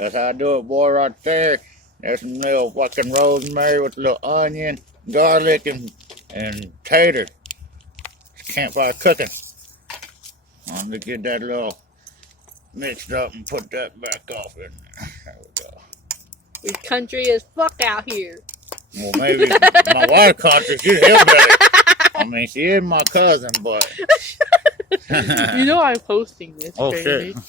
That's how I do it, boy, right there. There's some little fucking rosemary with a little onion, garlic, and tater. It's campfire cooking. I'm gonna get that little mixed up and put that back off in there. There we go. We country as fuck out here. Well, maybe my wife country, she's hillbilly. I mean, she is my cousin, but. You know I'm posting this, Oh, baby. shit.